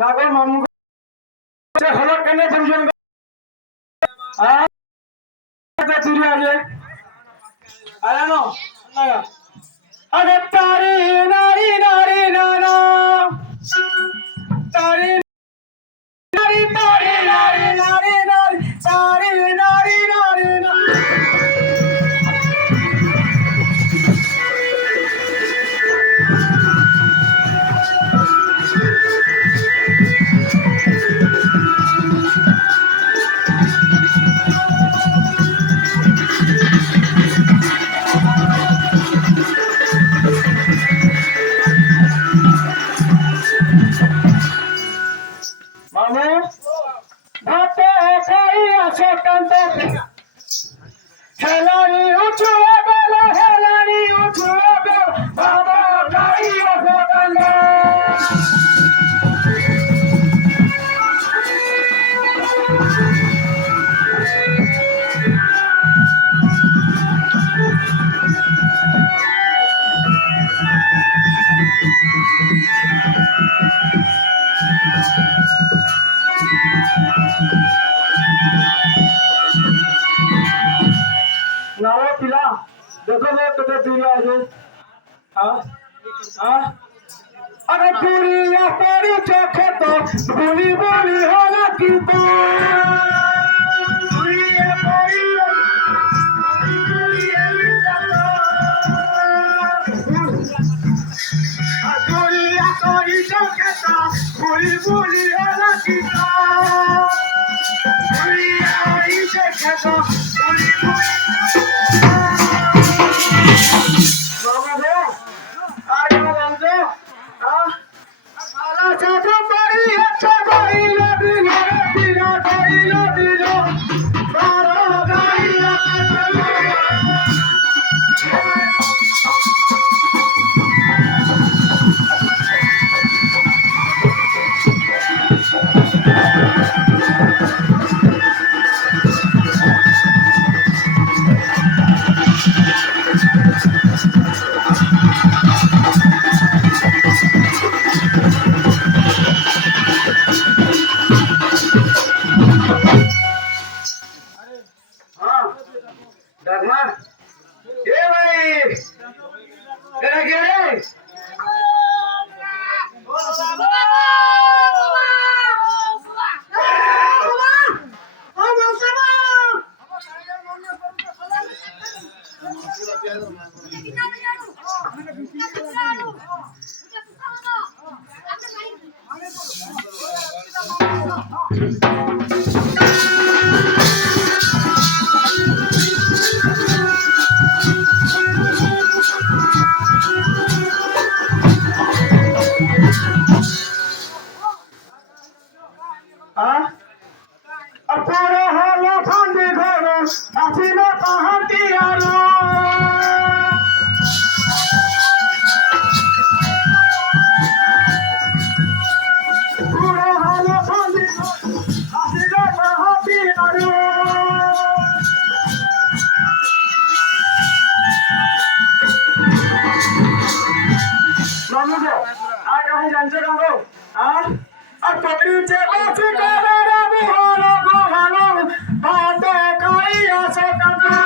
নাগর মামু হলো কেন ফুংশন চুরি আছে আরে নো আরে তারি নারী নারী নানা তারি নারী তারি নারী নারী নারী তারি নারী নারী মামু ভাতে খাই আসো কান্তে হেলানি উঠুয়ে বেলা হেলানি উঠুয়ে বেলা বাবা খাই আসো কান্তে নাও পিলা দেখো না তোকে দিয়ে আছে আরে পুরিয়া পরি চোখে তো বলি বলি হলো কি তো পুরিয়া পরি পুরিয়া পরি চোখে তো বলি বলি হলো কি তো পুরিয়া পরি চোখে তো বলি বলি মামা গো আর কেন জানছো আলা চাচা বাড়ি আচ্ছা গাইলো দিলো রে দিলো গাইলো দিলো বারো গাইলো Dharma, ये भाई, तेरा क्या है? अपने हालो फांदी घरो आसीनो कहाती आरो पूरे हालो फांदी आसीनो कहाती आरो मामू को आज कहीं जानते कहाँ अब पकड़ी चेपा से काला बुहालो बुहालो बातें कई आसे कना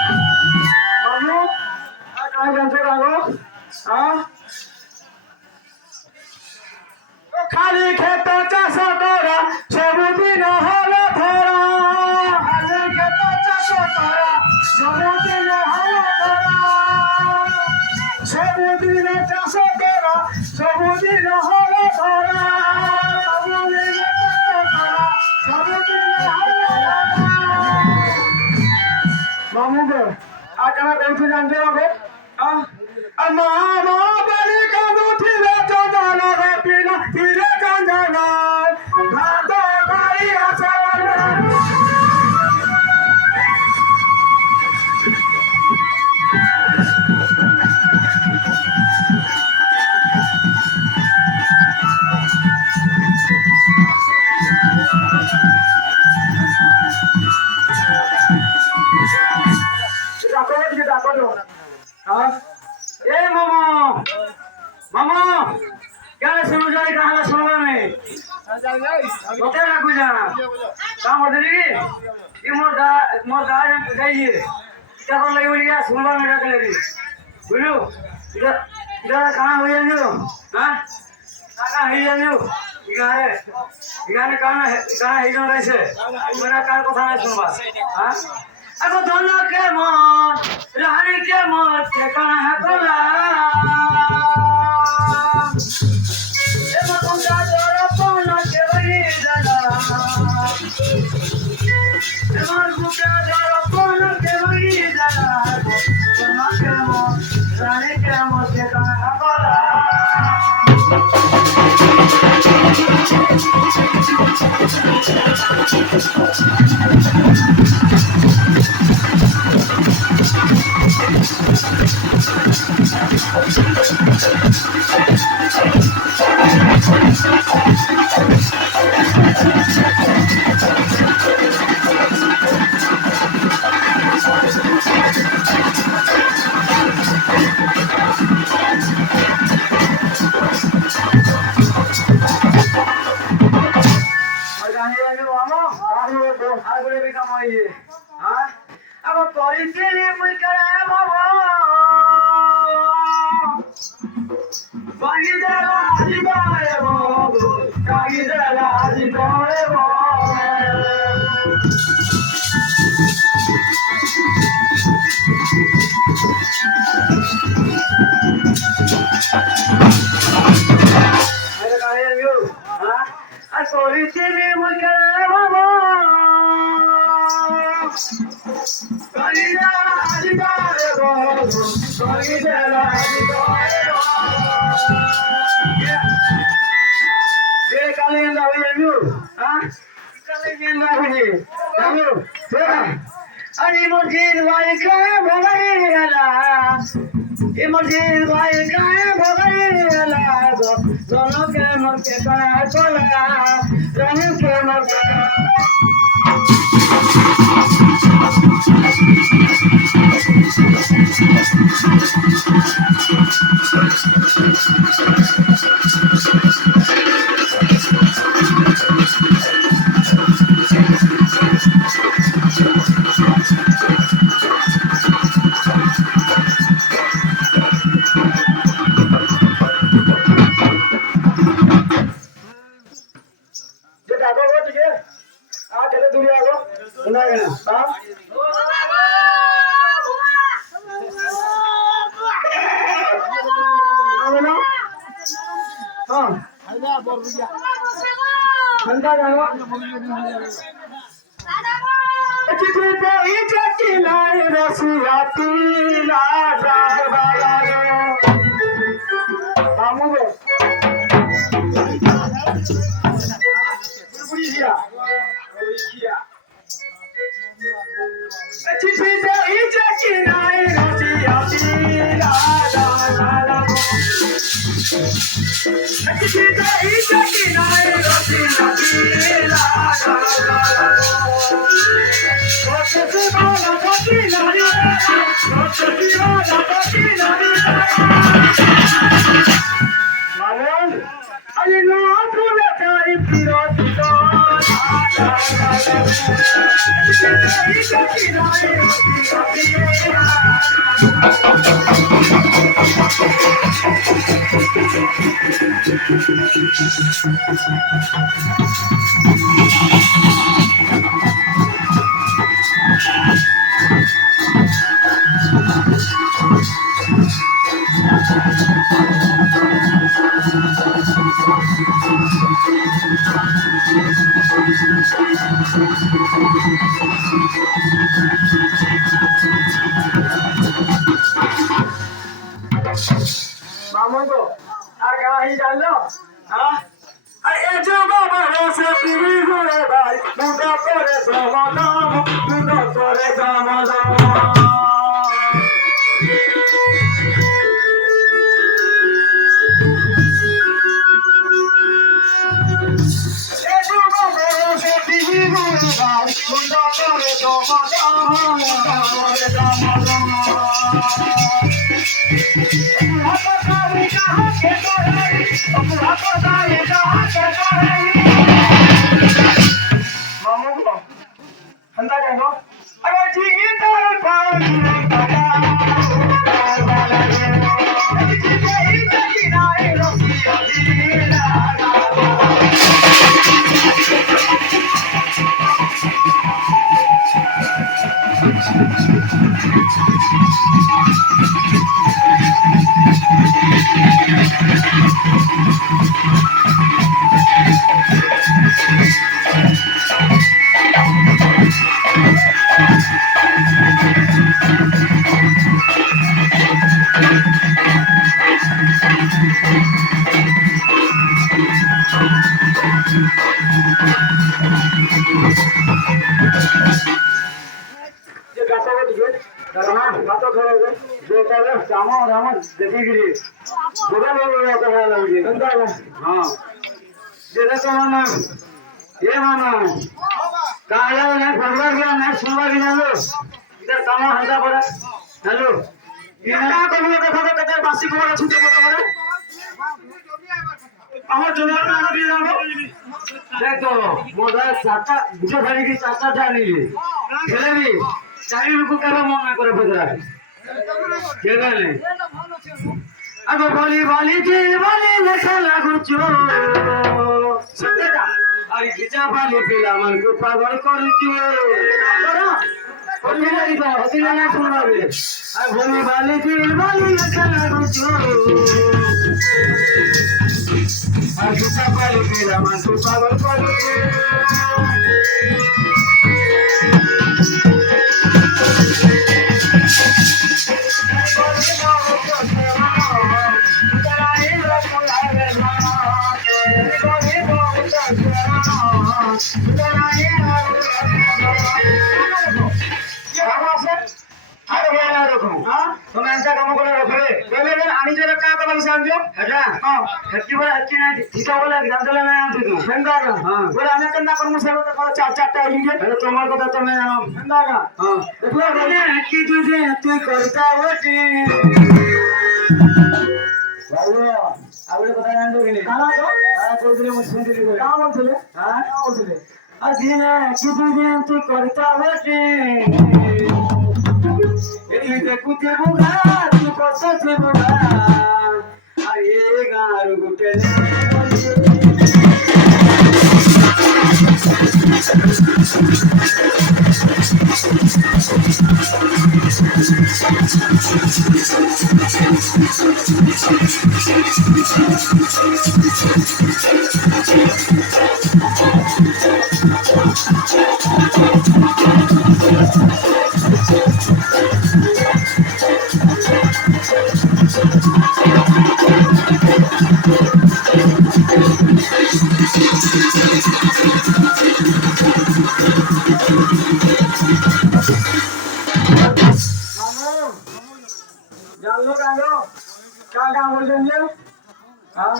मामू आज कहीं जानते कहाँ खाली खेत चाष करा सबुदिन हलो धरा खाली खेत चाष करा सबुदिन हलो धरा सबुदिन चाष करा सबुदिन हलो धरा सबुदिन चाष करा सबुदिन हलो धरा मामू को आज कहाँ कौन सी जानते हो मामा बड़ी कानू ठीले चंदना रे पीना ठीले चंदना भादो भाई आसवाना हाँ ए मामा मामा क्या सुनो जाए कहाँ सुनवा में होते ना कुछ ना काम होते नहीं ये मोर दा जाइए क्या कर लगी बोली क्या सुनवा में क्या करेगी बोलो इधर इधर कहाँ हुई है जो हाँ कहाँ हुई है जो इगाने कहाँ है जो रहे मेरा कार को थाने सुनवा हाँ अब दोनों के मन रानी के मन के कहाँ है बोला ये मकुंडा जोरा पाना के वही जला ये मकुंडा जोरा पाना के वही जला दोनों के मन रानी के मन के कहाँ है बोला Emergency भाई काहे भगैला दोनों के मन के काहे कोला दोनों के मन के मामू को আর গাহি জানলো হ্যাঁ আর এ যে বাবা রসে পিবি করে ভাই মুন্ডা করে সমাধান মুন্ডা করে সমাধান এ যে বাবা রসে পিবি করে ভাই মুন্ডা করে সমাধান हंदा कहनो अरे जी इधर पानी बाबा बाला रे जी जी जी नाए रोसिया जी ये गाता है तुझे दरना गाता खड़ा जो कहता है सामा रामा देखी गिरी बुरा बोल रहा है लगे गंदा हां जेदा तो माना ये माना काला ने भगवा गया ने सुनवा गया लो इधर सामा हंदा पड़ा हेलो ये ना को देखो तो कते बासी को बड़ा छूटे बोल रहा আমার জন্য না দিয়ে যাবো দেখো মোদা চারটা দুটো ধরে কি চারটা জানি খেলেবি চারি লোক কেন মন না করে ফেরা কেন আগে বলি বলি যে বলি লেখা লাগুছো সত্যটা আর গিজা বলি পিলা আমার কো পাগল করছো ওদিনা দিবা ওদিনা না শুনবে আর বলি বলি যে বলি লেখা লাগুছো আর গিজা বলি পিলা আমার কো পাগল করছো तुम्हें ऐसा काम को रखो पहले दिन आनी जरा का का समझो हटा हां हट्टी बड़ा हट्टी ना ठीका बोला ध्यान चला ना आंटी तू ठंडा का हां बोले आने करना पर मुझे तो चार चार टा लेंगे अरे तुम्हारे को तो मैं ठंडा का हां देखो बोले हट्टी तुझे तू करता होती बाबू आवड़े কথা জানতো কি না কালা তো কইলে মুই শুনতে কই কাম বলছিলে হ্যাঁ কাম বলছিলে আর দিনে কি দিন তুই করতা होती এদিকে দেখুতে বুড়া তুই করতে বুড়া আর এ গার গুটে জানলো কাগো কাকা বলছেন যে হ্যাঁ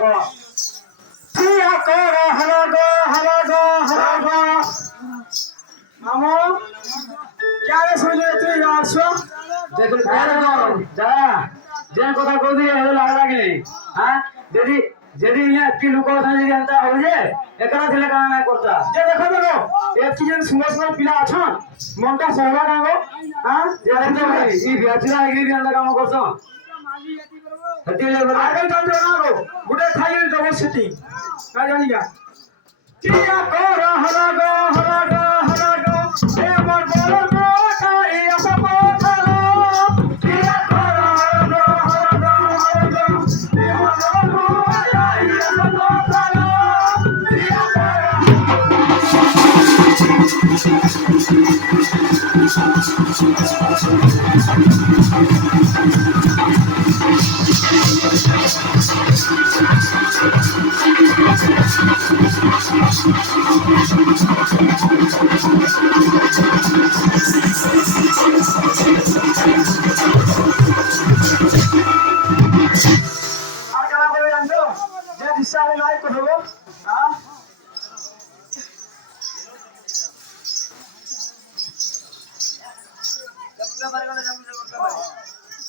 কো ঠিক করে হলো গো মামু কেন শুনে তুই আসছো দেখো যা যে কথা কই দিয়ে হলো লাগি হ্যাঁ যদি যদি কি লোক কথা যদি আনতা হবে একলা ছেলে কাম না করতা যে দেখো দেখো এক কি জন সুন্দর সুন্দর পিলা আছন মনটা সহবা কাগো হ্যাঁ যারা তো এই বিয়াচিরা এগিয়ে বিয়ান্ডা কাম করছ হতি লেভেল আগে জানতো না গো গুটে খাই ডবল সিটি কাই জানি না কিয়া কর হলো গো এ মন বড় গো খাই আসা পথালো কিয়া কর হলো গো এ মন বড় গো খাই আসা পথালো কিয়া কর আর কারা বলে জানতো যে দিশারে নাই কত হলো হ্যাঁ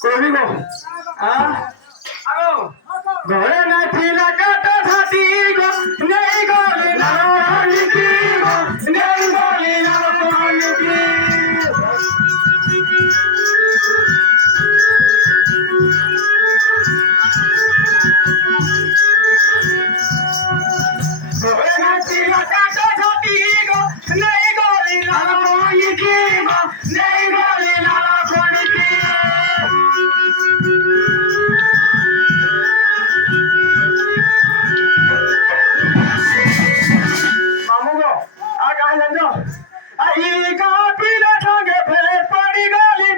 কবি গো আগো ঘরে না ছিলা কাটা ছাতি গো নেই গলি না লিখি গো নেই গলি না লিখি ঘরে না ছিলা কাটা ছাতি গো নেই গলি না লিখি গো নেই গলি না লিখি মামু গো আর কাহে জানো আই কাপিলা ঠগে ফেলে পড়ি গলি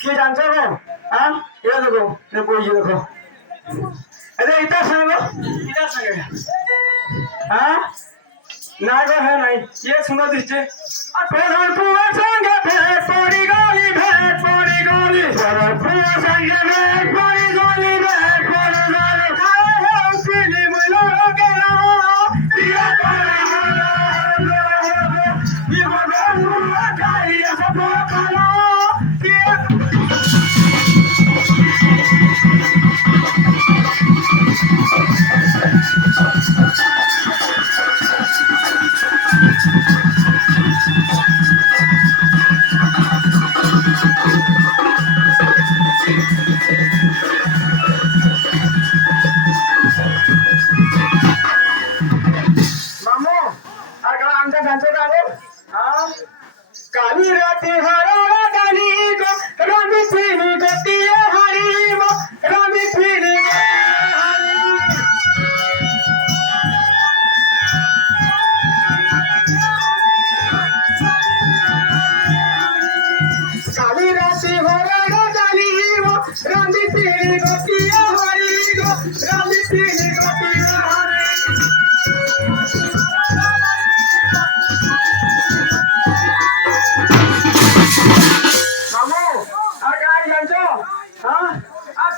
কি জানছো গো হ্যাঁ এটা দেখো এটা বইয়ে দেখো এটা সঙ্গে হ্যাঁ না গো হ্যাঁ নাই ये सुना दीजिए प्रधान पुआ संगे भेंट पड़ी गली प्रधान पुआ संगे भेंट पड़ी गली पीली मिलो के पिया मामू अगर आमचा त्यांचं गाणं काली राती हरवला गाली गो रमी फिरी गती हरी गो रमी फिरी काली राती हरवला गाली गो रमी फिरी गती हरी गो रमी फिरी गती हरी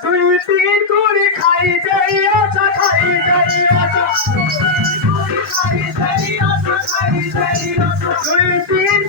দুই তিন করে খাই যাই দুই তিন